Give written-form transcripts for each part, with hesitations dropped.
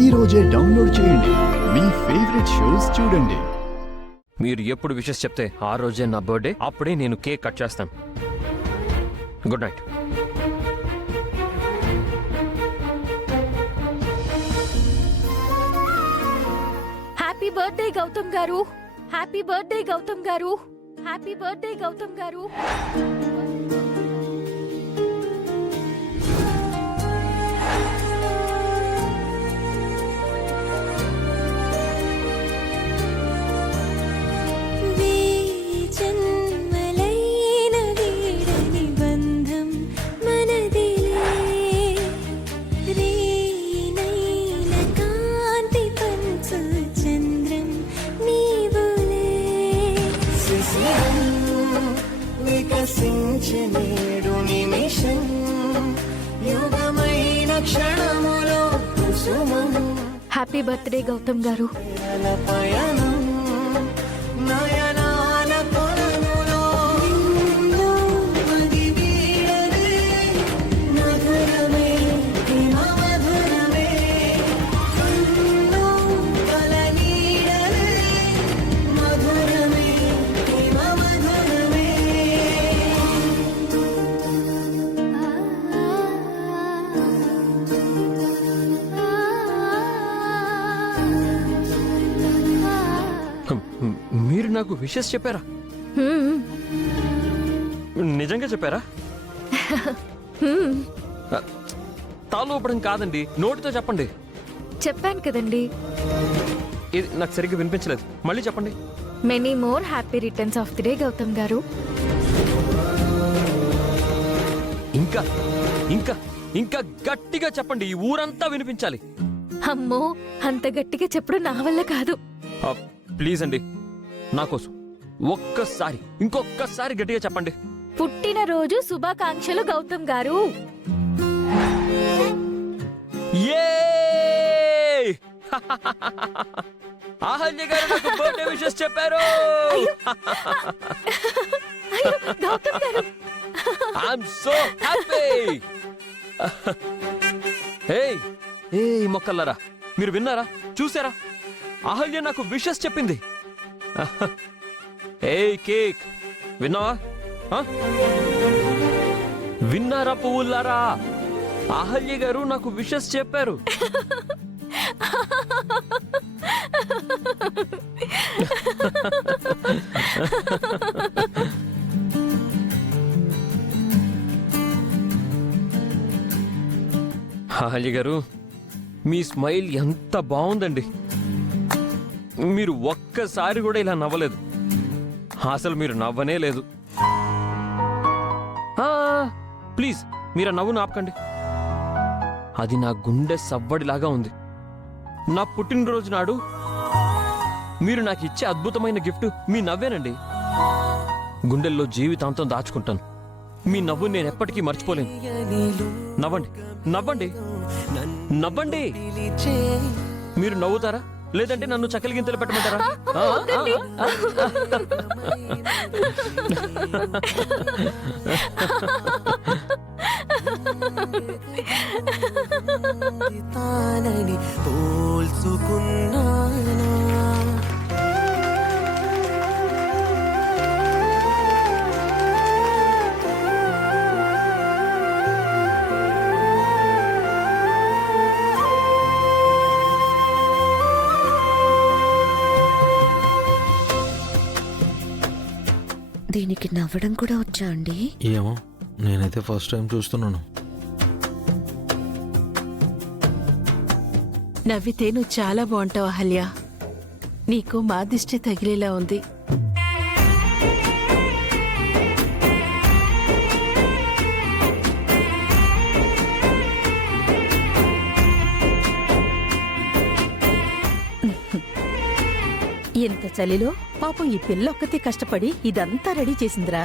ఈ రోజే డౌన్లోడ్ చేయండి. మీ ఫేవరెట్ షోస్ చూడండి. మీరు ఎప్పుడు విషెస్ చెప్తే ఆ రోజే నా బర్త్డే, అప్పుడే నేను కేక్ కట్ చేస్తాను. Good night. Happy birthday Gautam గారు. హ్యాపీ బర్త్డే గౌతమ్ గారు. హ్యాపీ బర్త్డే గౌతమ్ గారు. హ్యాపీ బర్త్డే గౌతమ్ గారు. మీరు నాకు విషెస్ చెప్పారా? నిజంగా చెప్పారా? తాలోపడం కాదండి, నోటితో చెప్పండి. చెప్పాను కదండి. ఇది నాకు సరిగ్గా వినిపించలేదు, మళ్ళీ చెప్పండి. Many more happy returns of the day Gautam గారు. ఇంకా ఇంకా ఇంకా గట్టిగా చెప్పండి, ఈ ఊరంతా వినిపించాలి. అమ్మో, అంత గట్టిగా చెప్పడం నా వల్ల కాదు. ప్లీజ్ అండి, నా కోసం ఒక్కసారి ఇంకొక్కసారి గట్టిగా చెప్పండి. పుట్టినరోజు శుభాకాంక్షలు గౌతమ్ గారు. అహల్య గారు నాకు బర్త్డే విషెస్ చెప్పారు. గౌతమ్ గారు, ఐఎమ్ సో హ్యాపీ. ఏ మొక్కల్లారా, మీరు విన్నారా, చూసారా? అహల్య నాకు విషెస్ చెప్పింది. ఏ కేక్ విన్నావా? విన్నారా పువ్వులారా? అహల్య గారు నాకు విషెస్ చెప్పారు. అహల్య గారు, మీ స్మైల్ ఎంత బాగుందండి. మీరు ఒక్కసారి కూడా ఇలా నవ్వలేదు. అసలు మీరు నవ్వనే లేదు. ప్లీజ్ మీరు ఆ నవ్వును ఆపకండి. అది నా గుండె సవ్వడిలాగా ఉంది. నా పుట్టినరోజు నాడు మీరు నాకు ఇచ్చే అద్భుతమైన గిఫ్ట్ మీ నవ్వేనండి. గుండెల్లో జీవితాంతం దాచుకుంటాను. మీ నవ్వు నేను ఎప్పటికీ మర్చిపోలేను. నవ్వండి, నవ్వండి, నవ్వండి. మీరు నవ్వుతారా, లేదంటే నన్ను చక్కలి గింతలు పెట్టమంటారా? దీనికి నవ్వడం కూడా వచ్చా అండి? ఏమో, నేనైతే ఫస్ట్ టైం చూస్తున్నాను. నవ్వితే నువ్వు చాలా బాగుంటావు అహల్య. నీకు మా దిష్టి తగిలేలా ఉంది. ఇంత చలిలో పాపం ఈ పిల్ల ఒక్కతే కష్టపడి ఇదంతా రెడీ చేసిందిరా.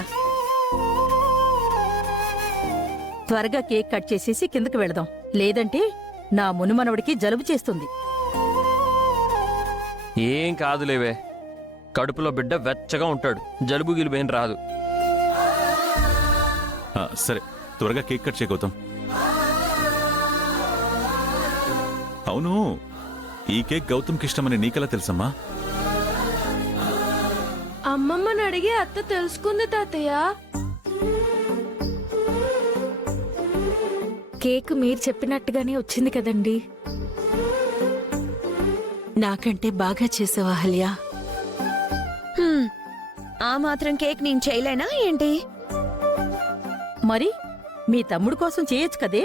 త్వరగా కేక్ కట్ చేసేసి కిందకి వెళదాం, లేదంటే నా మునుమనవడికి జలుబు చేస్తుంది. ఏం కాదులేవే, కడుపులో బిడ్డ వెచ్చగా ఉంటాడు, జలుబు గిలుబేం రాదు. సరే, త్వరగా కేక్ కట్ చేయగలుగుతాం. అవును, ఈ కేక్ గౌతమ్కి ఇష్టమని నీకెలా తెలుసమ్మా? అమ్మమ్మని అడిగి అత్త తెలుసుకుంది తాతయ్య. కేక్ మీరు చెప్పినట్టుగానే వచ్చింది కదండి. నాకంటే బాగా చేసావు అహల్య. హ్మ్, ఆ మాత్రం కేక్ నేను చేయలేనా ఏంటి? మరి మీ తమ్ముడు కోసం చేయొచ్చు కదే.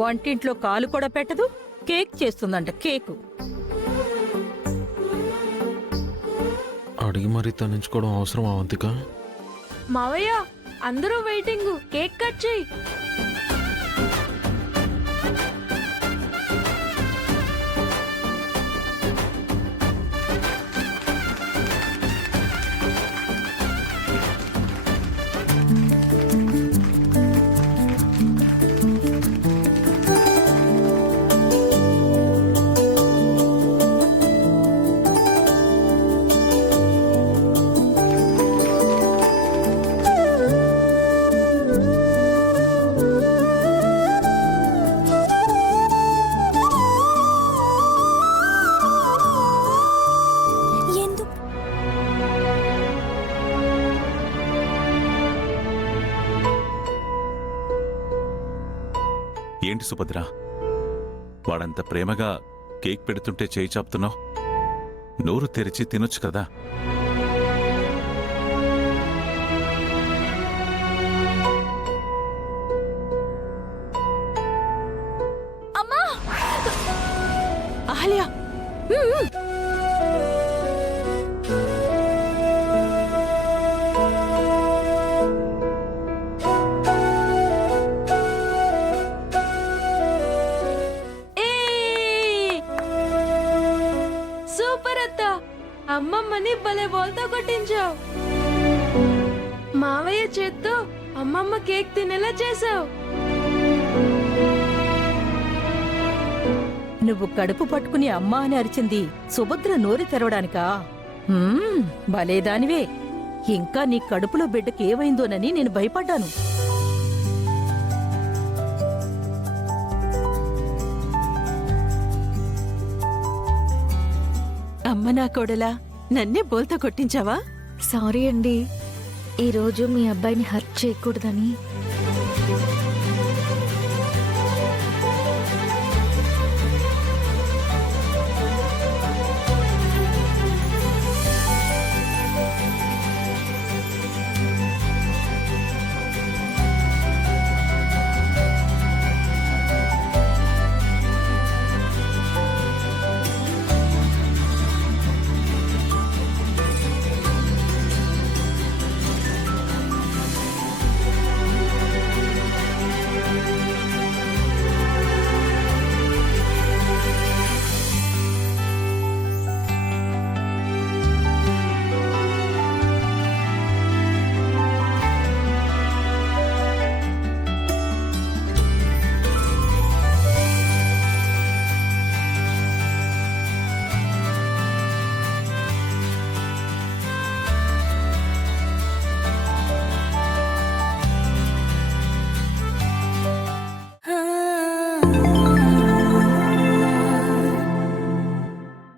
వంటింట్లో కాలు కూడా పెట్టదు, కేక్ చేస్తుందంట కేకు. అడిగి మరీ తనించుకోవడం అవసరం అవంతిక? మావయ్య అందరూ వెయిటింగ్, కేక్ కట్ చేయి. ఏంటి సుభద్ర, వాడంత ప్రేమగా కేక్ పెడుతుంటే చేయి చాపుతున్నావు? నోరు తెరిచి తినొచ్చు కదా. అమ్మా! అహల్య, సూపర్ అత్త, అమ్మమ్మని భలే బోల్తో కొట్టించావు. మావయ్య చేత్తో అమ్మమ్మ కేక్ తినేలా చేసావు. నువ్వు కడుపు పట్టుకుని అమ్మా అని అరిచింది సుభద్ర నోరు తెరవడానికా? భలేదానివే. ఇంకా నీ కడుపులో బిడ్డకి ఏమైందోనని నేను భయపడ్డాను. అమ్మ నా కోడలా, నన్నే బోల్తా కొట్టించావా? సారీ అండి, ఈరోజు మీ అబ్బాయిని హర్ట్ చేయకూడదని